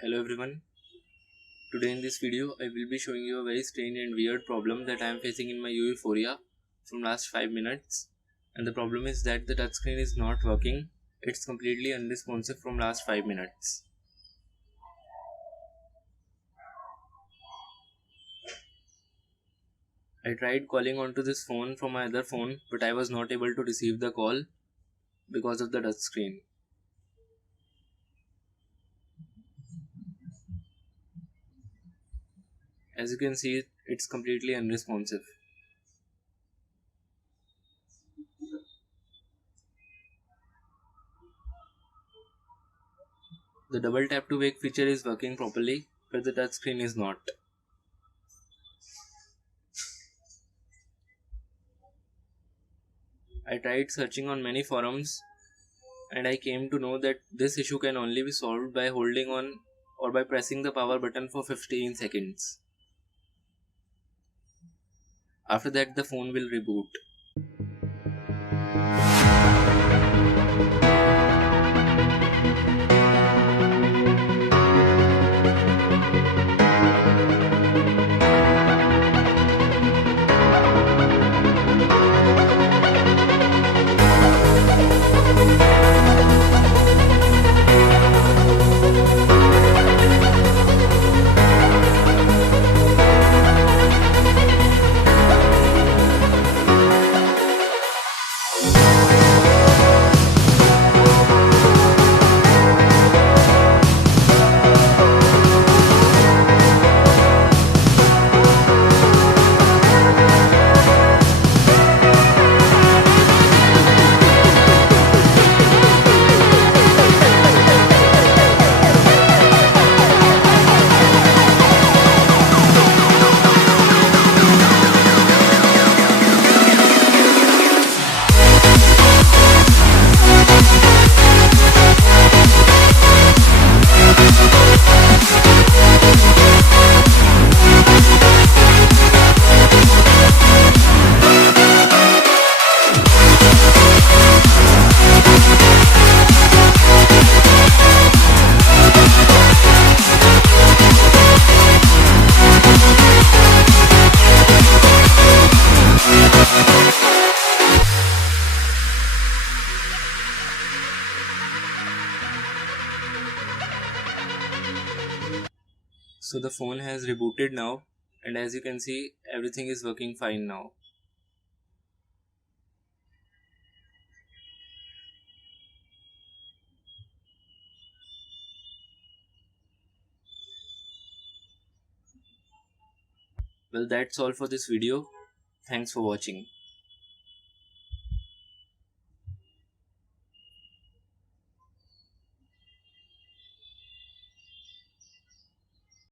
Hello everyone. Today in this video I will be showing you a very strange and weird problem that I am facing in my yuphoria from last 5 minutes, and the problem is that the touchscreen is not working. It's completely unresponsive from last 5 minutes. I tried calling onto this phone from my other phone, but I was not able to receive the call because of the touchscreen. As you can see, it's completely unresponsive. The double tap to wake feature is working properly, but the touchscreen is not. I tried searching on many forums and I came to know that this issue can only be solved by holding on or by pressing the power button for 15 seconds. After that, the phone will reboot. So the phone has rebooted now, and as you can see, everything is working fine now. Well, that's all for this video. Thanks for watching.